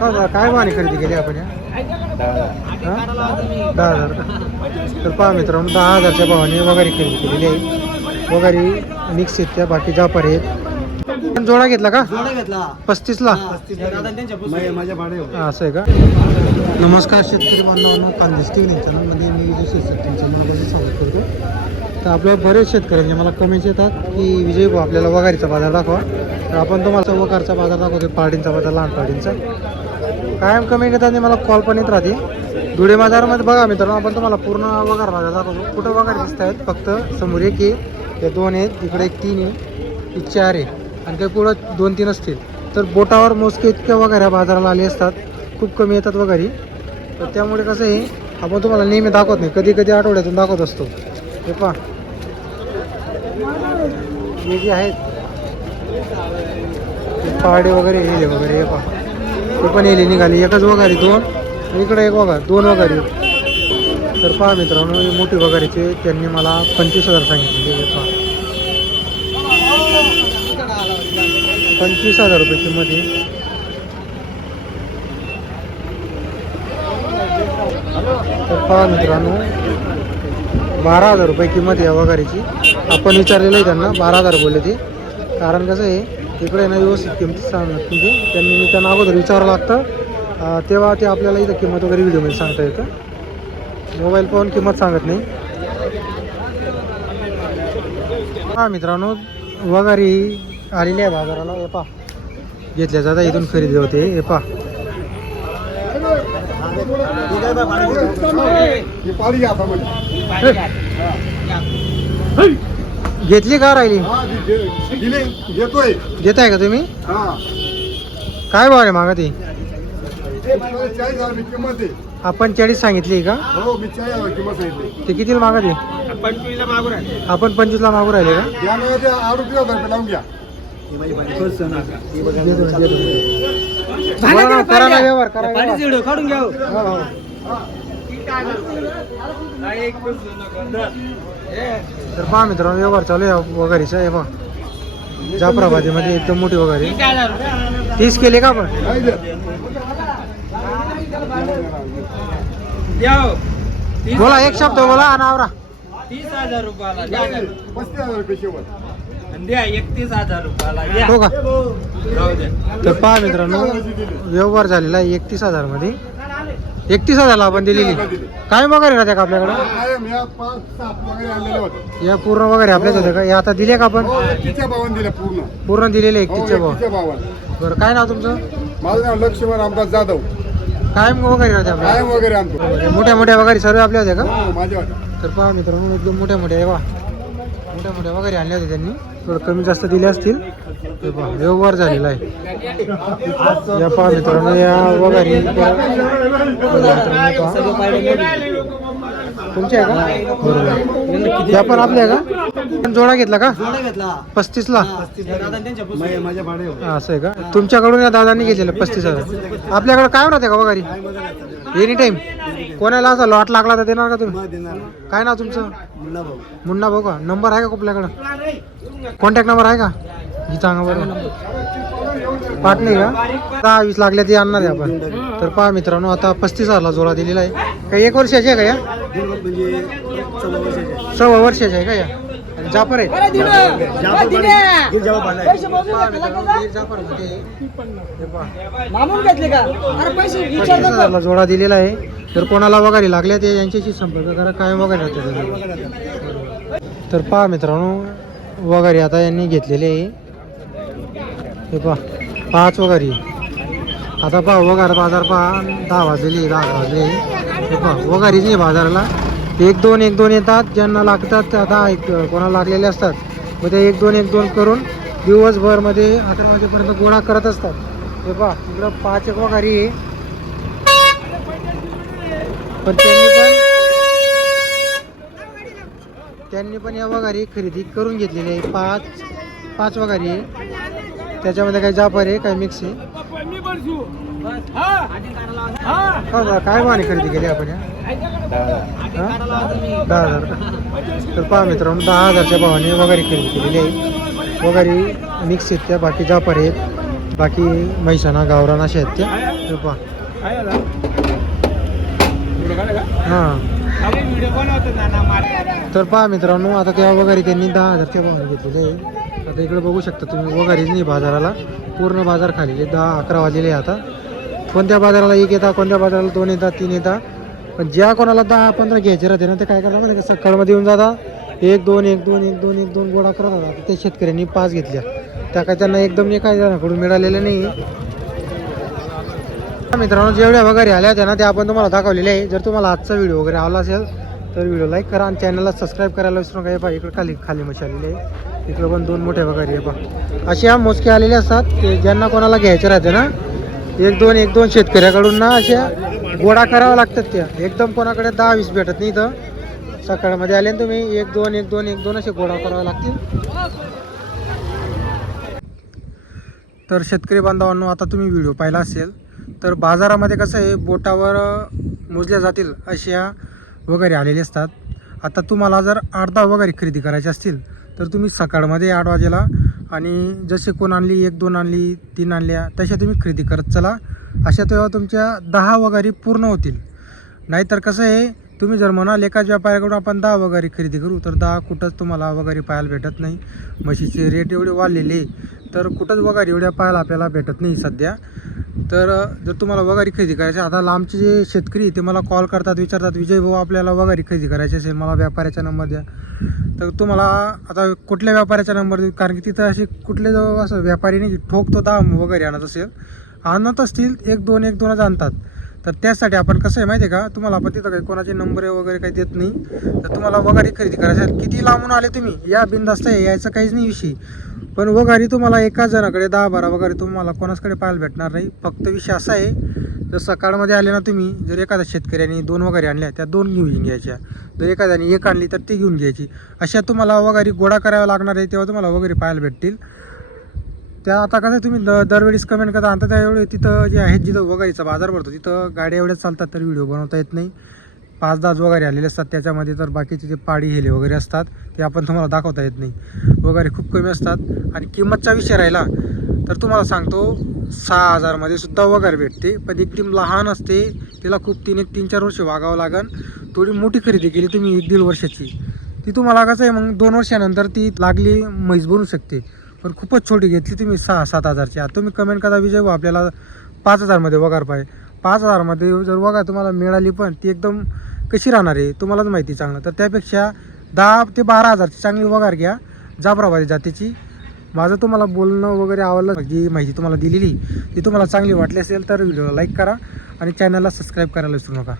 काय भावाने खरेदी केली आपण या? 10,000 का? तर पहा मित्रांनो 10,000च्या भावाने वगैरे खरेदी केलेली आहे. वगैरे मिक्स आहेत त्या, बाकी जापर आहेत. पण जोडा घेतला का? जोडा घेतला 35ला. माझ्या भाडे असं आहे का? नमस्कार शेतकरी बांधवांनो, कांदेस टी व्ही चॅनलमध्ये मी विजय तुमचं मनापासून स्वागत करतो. तर आपल्या बरेच शेतकऱ्यांचे मला कमेंट्स येतात की विजय भाऊ आपल्याला वगारीचा बाजार दाखवा. तर आपण तुम्हाला वगारचा बाजार दाखवतो, पारडींचा बाजार, लहान पारडींचा. कायम कमेंट येतात आणि मला कॉल पण येत राहते. धुळे बाजारामध्ये बघा मित्रांनो, आपण तुम्हाला पूर्ण वगार बाजार दाखवतो. कुठं वगार दिसत आहेत? फक्त समोर एक आहे, त्या 2 आहेत, इकडे एक 3 आहे, ही 4 आहे आणि काही पुढं 2-3 असतील. तर बोटावर मोजके इतक्या वगैरे बाजाराला आले असतात, खूप कमी येतात वगैरे. तर त्यामुळे कसं आहे, आपण तुम्हाला नेहमी दाखवत नाही, कधी कधी आठवड्यातून दाखवत असतो. हे पहा हे जे आहेत पारडे वगैरे हेले वगैरे, हे पहा ते पण हेले निघाली. एकच वगारी 2, इकडे एक वगार, 2 वगारी. तर पहा मित्रांनो, ही मोठी वगारीचे त्यांनी मला 25,000 सांगितले. हे पहा 25,000 रुपये किंमत आहे. तर पहा मित्रांनो 12,000 रुपये किंमत आहे वगारीची. आपण विचारलेलं आहे त्यांना, 12,000 बोलले ते. कारण कसं आहे, इकडे ना व्यवस्थित किंमत सांगत म्हणजे त्यांनी त्यांना अगोदर विचारावं लागतं, तेव्हा ते आपल्याला इथं किंमत वगैरे व्हिडिओमध्ये सांगता येतं. मोबाईल पाहून किंमत सांगत नाही. हा मित्रांनो वगारी आलेली आहे बाजाराला. हे पहा घेतल्या जाता, इथून खरेदी होते. हे पहा घेतली का राहिली? घेत आहे का तुम्ही? काय भाव आहे मागा ती? आपण 40 सांगितली का? ते कितीला मागा ती? आपण 25ला मागू राहिले का? व्यवहार करा, काढून घ्या. तर पहा मित्रांनो व्यवहार चालू आहे वगारीचा. हे पहा जाफराबादीमध्ये एकदम मोठी वगारी. 30 केले का आपण? बोला एक शब्द बोला अनावरा. 30,000 रुपयाला 35,000 रुपये शेवट द्या. 31,000 रुपयाला हो का? तर पहा मित्रांनो व्यवहार झालेला आहे 31,000 मध्ये. 31,000ला आपण दिलेली. काय वगैरे राहते का आपल्याकडे? या पूर्ण वगैरे आपल्याच होते का? या आता दिले का आपण? पूर्ण दिलेले 31च्या भाव. बरं काय नाव तुमचं? माझं नाव लक्ष्मण रामदास जाधव. कायम वगैरे राहते आपल्या? कायम वगैरे आणतो. मोठ्या मोठ्या वगैरे सर्व आपल्या होत्या का? माझ्या तर पहा मित्रांनो एकदम मोठ्या मोठ्या आहे. मोठ्या मोठ्या वगैरे आणल्या होत्या त्यांनी, थोडं कमी जास्त दिले असतील. ते पहा व्यवहार झालेला आहे. या पहा मित्रांनो या वगैरे तुमच्या आहे का? बरोबर. या पण आपल्या आहे का? जोडा घेतला का? जोडा घेतला 35ला. माझ्या भाडे असं आहे का? तुमच्याकडून या दादांनी घेतलेलं 35,000. आपल्याकडे काय राहते का वगैरे? एनी टाइम कोणाला असा लॉट लागला तर देणार का तुम्ही? काय नाव तुमचं? मुन्ना भाऊ का? नंबर आहे का आपल्याकडं? कॉन्टॅक्ट नंबर आहे का? ही सांगा बरं. पाठ नाही का? 10-20 लागल्या ते आणणार आहे आपण. तर पहा मित्रांनो आता 35,000ला जोडा दिलेला आहे. काही 1 वर्षाची आहे का या? 6 वर्षाची आहे का या? जापर आहे. 35,000ला जोडा दिलेला आहे. तर कोणाला वगैरे लागल्या ते यांच्याशी संपर्क करा. काय वगैरे राहते. तर पहा मित्रांनो वगैरे आता यांनी घेतलेले आहे. हे पहा 5 वगैरे. आता पहा वगार बाजार पहा 10 वाजले 10 वाजले. हे पहा वगैरेच नाही बाजाराला. 1-2 येतात, ज्यांना लागतात 10 कोणाला लागलेले असतात. मग ते 1-2 करून दिवसभरमध्ये 11 वाजेपर्यंत गोळा करत असतात. हे पहा इकडं 5 एक वगैरे आहे. पण त्यांनी पण या वगैरे खरेदी करून घेतलेली आहे. 5 वगैरे आहे. त्याच्यामध्ये काही जापर आहे, काही मिक्स आहे. काय भावाने खरेदी केली आपण या? 10,000 का? तर पहा मित्रांनो 10,000च्या भावाने वगैरे खरेदी केलेली आहे. वगैरे मिक्स आहेत त्या, बाकी जापर आहेत. बाकी म्हैसाना गावरान अशा आहेत त्या हे पहा. हां तर पहा मित्रांनो, आता त्या वगैरे त्यांनी 10,000च्या भावाने घेतलेले आहे. आता इकडे बघू शकता तुम्ही, वगैरेच नाही बाजाराला, पूर्ण बाजार खाली 10-11 वाजलेले आहे. आता कोणत्या बाजाराला एक येतात, कोणत्या बाजाराला 2 येतात, 3 येतात. पण ज्या कोणाला 10-15 घ्यायचे राहते ना, ते काय करतात म्हणजे सकाळमध्ये येऊन जातात, 1-2 गोळा करत होता. त्या शेतकऱ्यांनी 5 घेतल्या, त्या काय त्यांना एकदम नाही काय जणांकडून मिळालेलं नाही. मित्रांनो, जेवढ्या वगैरे आल्या होत्या ना त्या आपण तुम्हाला दाखवलेल्या आहे. जर तुम्हाला आजचा व्हिडिओ वगैरे आवडला असेल तर व्हिडिओ लाईक करा आणि चॅनलला सबस्क्राईब करायला विसरू नका. हे पहा इकडे खाली मशी आलेली आहे, इकडे पण 2 मोठ्या वगैरे आहे पहा. अशा मोजके आलेले असतात ते ज्यांना कोणाला घ्यायचे राहते ना, 1-2 शेतकऱ्याकडून ना अशा गोळा कराव्या लागतात. त्या एकदम कोणाकडे 10-20 भेटत नाही. तर सकाळमध्ये आले ना तुम्ही 1-2 असे गोळा करावे लागतील. तर शेतकरी बांधवांनो, आता तुम्ही व्हिडिओ पाहिला असेल तर बाजारामध्ये कसं आहे, बोटावर मोजल्या जातील अशा वगैरे आलेले असतात. आता तुम्हाला जर 8-10 वगैरे खरेदी करायचे असतील तर तुम्ही सकाळमध्ये 8 वाजेला, आणि जसे कोण आणली 1-2 आणली, 3 आणल्या, तशा तुम्ही खरेदी करत चला. अशा तेव्हा तुमच्या 10 वगैरे पूर्ण होतील. नाहीतर कसं आहे, तुम्ही जर म्हणाल एकाच व्यापाऱ्याकडून आपण 10 वगैरे खरेदी करू तर 10 कुठंच तुम्हाला वगैरे पाहायला भेटत नाही. म्हशीचे रेट एवढे वाढलेले तर कुठंच वगैरे एवढ्या पाहायला आपल्याला भेटत नाही सध्या. तर जर तुम्हाला वगैरे खरेदी करायची, आता लांबचे जे शेतकरी ते मला कॉल करतात, विचारतात, विजय भाऊ आपल्याला वगैरे खरेदी करायची असेल, मला व्यापाऱ्याचा नंबर द्या. तर तुम्हाला आता कुठल्या व्यापाऱ्याचा नंबर देऊ, कारण की तिथं असे कुठले जो असं व्यापारी नाही ठोक तो 10 वगैरे आणत असेल, आणत असतील 1-2 आणतात. तर त्यासाठी आपण कसं आहे माहिती आहे का, तुम्हाला आपण तिथं काही कोणाचे नंबर वगैरे काही देत नाही. तर तुम्हाला वगैरे खरेदी करायचं आहे, किती लांबून आले तुम्ही या बिनधास्त आहे, यायचं काहीच नाही विषय. पण वगैरे तुम्हाला एका जणाकडे 10-12 वगैरे तुम्हाला कोणाचकडे पाहायला भेटणार नाही. फक्त विषय असा आहे, जर सकाळमध्ये आले ना तुम्ही, जर एखाद्या शेतकऱ्याने 2 वगैरे आणल्या त्या 2 घेऊन घ्यायच्या, जर एखाद्याने 1 आणली तर ती घेऊन घ्यायची. अशा तुम्हाला वगैरे गोळा करावा लागणार आहे, तेव्हा तुम्हाला वगैरे पाहायला भेटतील. त्या आता कसं तुम्ही दरवेळेस कमेंट करता, आता त्या एवढे तिथं जे आहेत जिथं वगैरेचा बाजार भरतो तिथं गाड्या एवढ्याच चालतात तर व्हिडिओ बनवता येत नाही. 5-10 वगैरे आलेले असतात, त्याच्यामध्ये तर बाकीचे जे पाडी हेले वगैरे असतात ते आपण तुम्हाला दाखवता येत नाही. वगैरे खूप कमी असतात. आणि किंमतचा विषय राहिला तर तुम्हाला सांगतो 6,000मध्ये सुद्धा वगैरे भेटते, पण एकदम लहान असते, तिला खूप 3-4 वर्ष वागावं लागन. थोडी मोठी खरेदी केली तुम्ही 1-1.5 वर्षाची, ती तुम्हाला कसं आहे मग 2 वर्षानंतर ती लागली म्हैस बनू शकते. पण खूपच छोटी घेतली तुम्ही 6-7 हजारची. आता तुम्ही कमेंट करा विजय भाऊ आपल्याला 5,000मध्ये वगार पाहिजे. 5,000मध्ये जर वगार तुम्हाला मिळाली पण ती एकदम कशी राहणार आहे तुम्हालाच माहिती चांगलं. तर त्यापेक्षा 10 ते 12 हजारची चांगली वगार घ्या जाफराबादी जातीची. माझं तुम्हाला बोलणं वगैरे आवडलं, जी माहिती तुम्हाला दिलेली ती तुम्हाला चांगली वाटली असेल तर व्हिडिओला लाईक करा आणि चॅनलला सबस्क्राईब करायला विसरू नका.